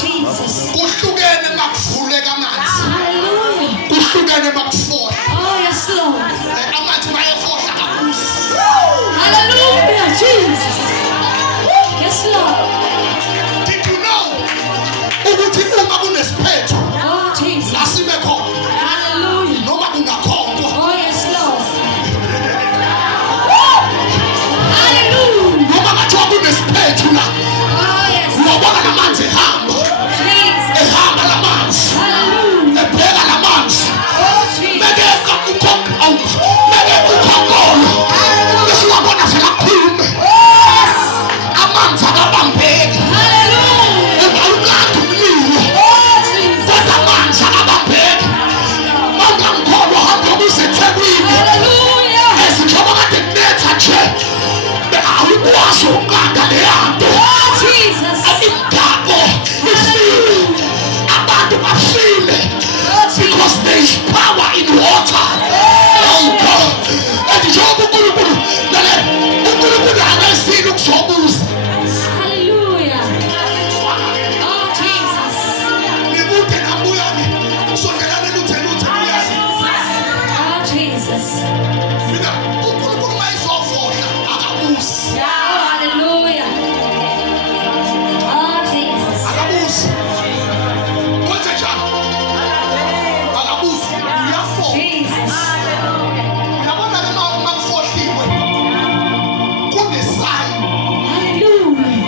Jesus. Kuhlukene makuvuleka amanzi. Hallelujah. Kuhlukene makufohla. Oh, yes, Lord. Amanzi bayafohla kabusi. Hallelujah, Jesus. Yes, Lord. Did you know ukuthi uma kunesiphetho Oh, Jesus. asime khona Hallelujah. noma kungakhonkwa Oh, yes, Lord. Hallelujah. noma kathiwa kunesiphetho la Oh, yes. uyabona lamanzi ehamba Jesus. ehamba lamanzi Hallelujah. ebheka lamanzi Oh, Jesus. mekeka ukhonkolo bese uyabona selakhulume amanzi akabambeki Hallelujah. ungawukade umlilo Oh, Jesus. kodwa amanzi akabambeki mawungangikholwa hamba kusethekwini Hallelujah. ezinjengoba kade kunetha nje awukwazi ukugada leyanto Oh, Jesus. imigaqo ifile abantu bafile Oh, Jesus. because there is power in water. Oh God. And njengoba uNkulunkulu lalela uNkulunkulu angasini ukuzobuza Hallelujah. Oh, Jesus. nikude nambuyani sondelane luthe buyani Oh, Jesus. mina uNkulunkulu mayizofohla akabusi Oh, hallelujah. Oh, Jesus. akabusi wenze njani akabusi uyafohla Jesus. uyabona ke makufohliwe kunesayi Hallelujah.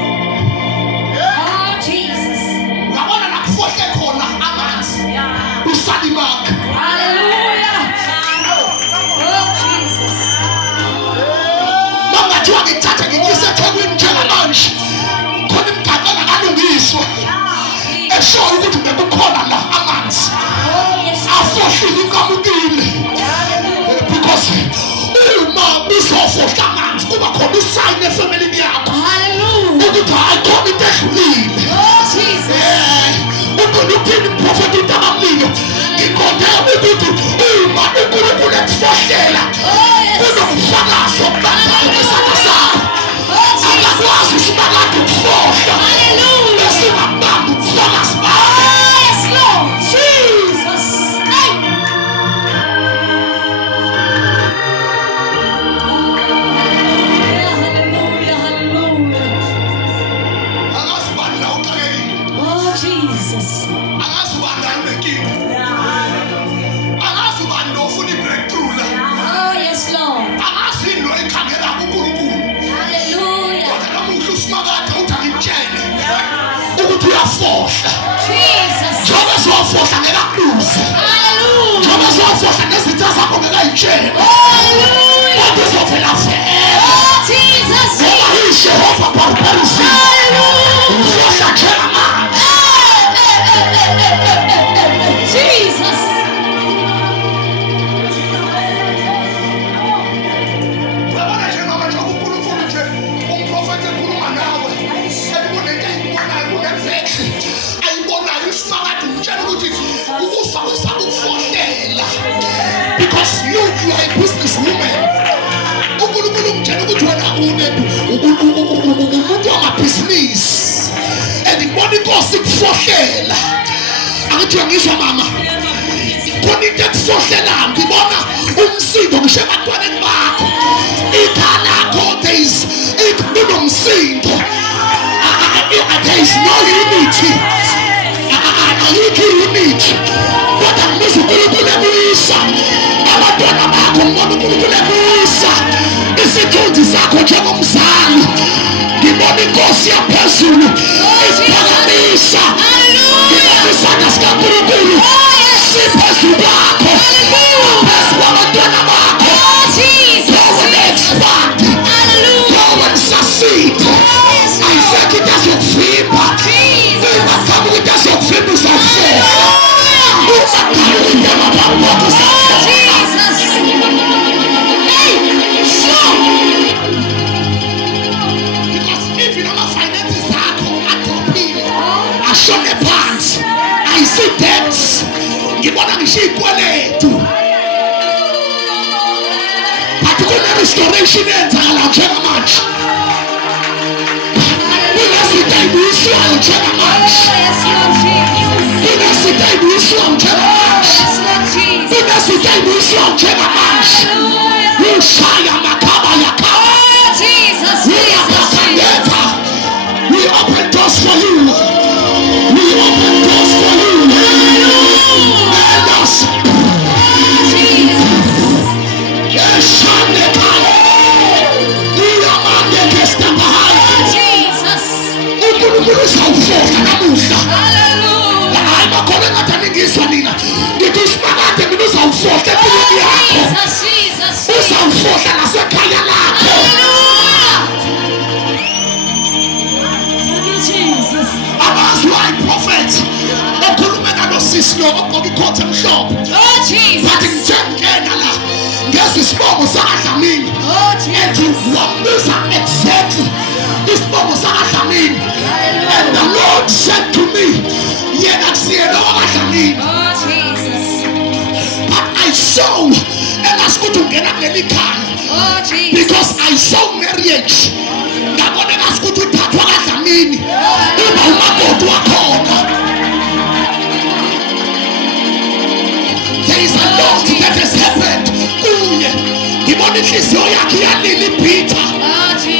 Oh, Jesus. uyabona la kufohle khona amanzi usalimaka Hallelujah. Oh, Jesus. mangathiwa ngithathe ngikise ethekwini njengamanje khona imigaqo engakalungiswa eshoyo ukuthi bekukhona la amanzi Oh, yes. afohlile inkamukile because uma bizofohla amanzi kuba khona usayini efemelini yakho Hallelujah. ukuthi hayi khona into edlulile Oh, Jesus. uNkulunkulu uprofeti uNtabamlilo ngiqonde ukuthi uma uNkulunkulu ekufohlela Oh, yes. kunomfakazi okubandayo ngesandla sakho Oh, Jesus. akakwazi usibakade ukufohla Hallelujah. esingabamba ubufakazi bakho Oh, yes, Lord. Jesus. Hey. Hallelujah. Hallelujah. angazi bani la uxakekile Oh, Jesus. angazi bani la unenkinga angazi bani lo ufuna i-breakthrough la Oh, yes, Lord. angazi yini lo ekhangela kuNkulunkulu Hallelujah. kodwa namuhla usimakade uthi angimtshele ukuthi uyafohla Jesus. njengoba siwafohla ngekakubuze Hallelujah. njengoba siwafohla nezitha zakho ngekayitshela Hallelujah. kodwa uzovela forever Oh, Jesus. ngoba yijehova barbarism Hallelujah. ufohla njengamanzi Jesus. uyabona njengoba nje uNkulunkulu nje umprofethi ekhuluma nawe ekuboneke ayibonayo kunemvekshi ayibonayo usimakade umtshela ukuthi ukufa kwesaba ukufohlela because you are a business woman uNkulunkulu umtshela ukuthi wena umuntu wamabhizinisi and ngibona inkosi ikufohlela angithi uyangizwa mama khona into ekufohlelayo ngibona umsindo ngisho ebantwaneni bakho ikhala lakho kunomsindo there is no unity ayikho unity kodwa ngibuza uNkulunkulu ebuyisa abantwana bakho ngibona uNkulunkulu ebuyisa isithunzi sakho njengomzali ngibona inkosi yaphezulu isiphakamisa ngibona isandla sikaNkulunkulu siphezulu kwakho phezu kwabantwana bakho go and expand go and succeed ayifeki into ezokuvimba ungaqhamuka into ezokuvimba uzawufohla ungaqhamuka into amabamboko uzawufohla because even ama-finances akho adrophile ashone phansi ayisi-debts ngibona ngisho iy'kweletu but kune-restoration eyenzakala njengamanje kunezinto ey'buyiswayo njengamanje strong njengamanje. Kunezinto ezibuyisayo njengamanje. Ushaya makaba yakaba. Uyaphakameta. We open doors for you. We open doors for you. And us. Yeshande kaya. Uyamande kesta bahaya. Unkulunkulu sawufoka namuhla. Hayi bakhona ngathi aningizwa nina. Ngithi usimakade mina uzawufohla empilweni yakho. Uzawufohla nasekhaya lakho. Abazwayo prophet okhulume nalosisi lo ogqoke ikhothi emhlophe. Bathi ngithengena la ngezwe isibongo sakadlamini. And wambiza exactly isibongo sakadlamini. And the Lord said to me, yena kusiyena wakadlamini. But I saw engasukuthi ungena kuleli khaya because I saw marriage. Ngabona engasukuthi uthathwa kadlamini uba umakoti wakhona. There is a lot that has happened kuye. Ngibona inhliziyo yakhe iyalila ibhitha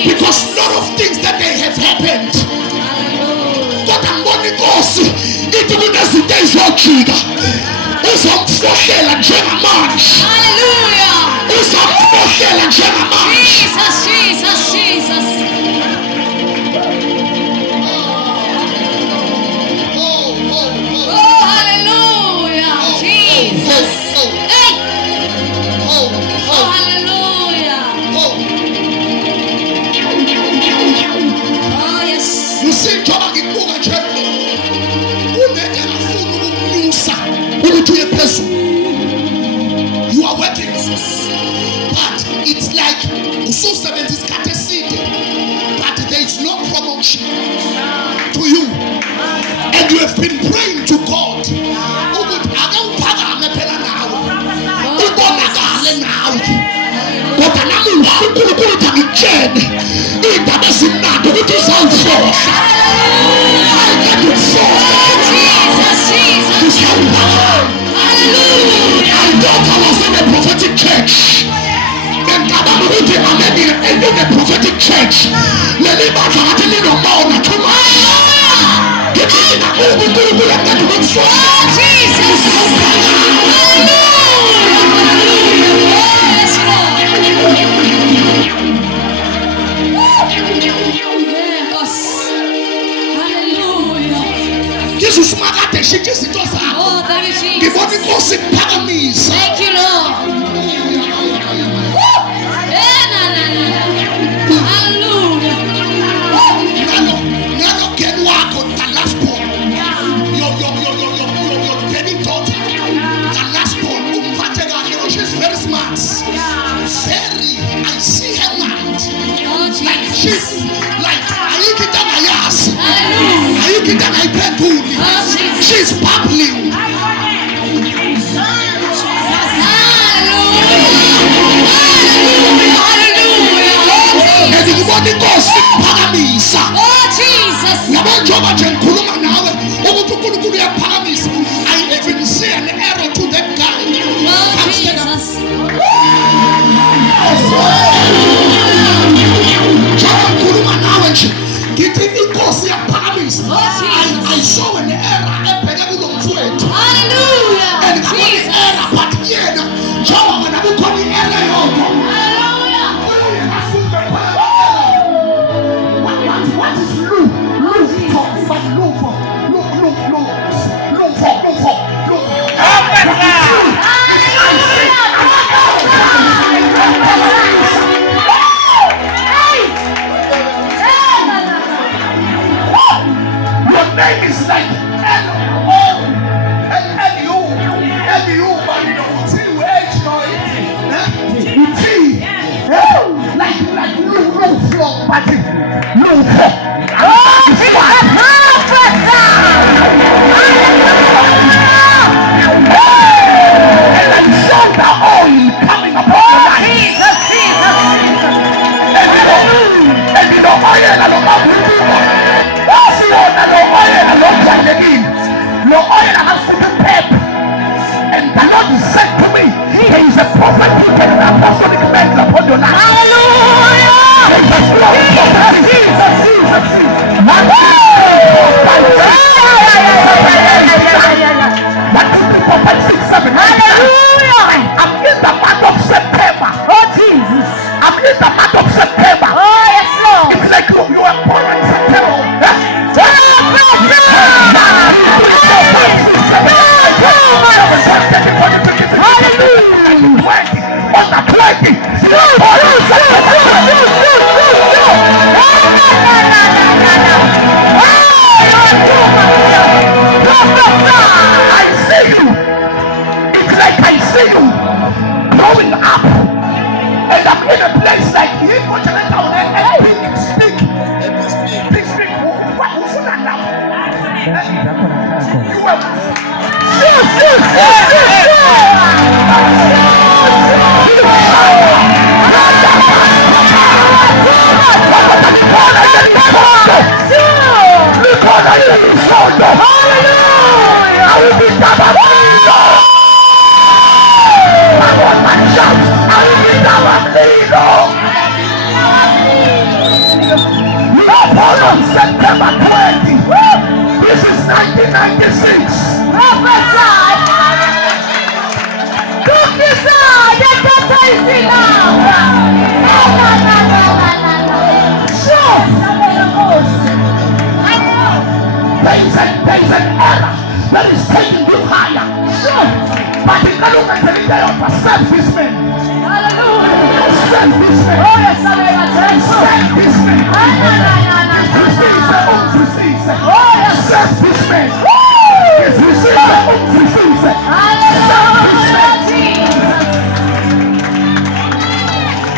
because lot of things that they have happened. Kodwa ngibona inkosi ithi kunezinto ezizojika. Uzomfohlela njengamanje. Uzomfohlela njengamanje. You are working, but it's like so 70s but there is no promotion to you, and you have been praying to God. I thought I was in a prophetic church. And I'm in a prophetic church. Too much. Jesus makate shike sito zako. Ngibona inkosi iphakamisa. Thank you, Lord. Hallelujah. Nano get wako the last born. Your baby daughter. The last born. She's very smart. Very. I see her mind. Like she's like ayikita mayas. Ayikita maipenduli. She's bubbling. Everybody goes to Paramisa. Oh, Jesus. I even see an arrow to that guy. Oh, Jesus. I saw an error. Hallelujah. And Jesus. But yeah, what is look for. Your name is like L-U, but you don't see H or T. Like look for, but look for. And I saw the oil coming upon your life. And you know oil along the oil along the oil has to be pep. September 20. This is 1996. There is an error that is taking you higher. But you can look at the leader of accept this man. Accept this man. Accept this man. Accept this man.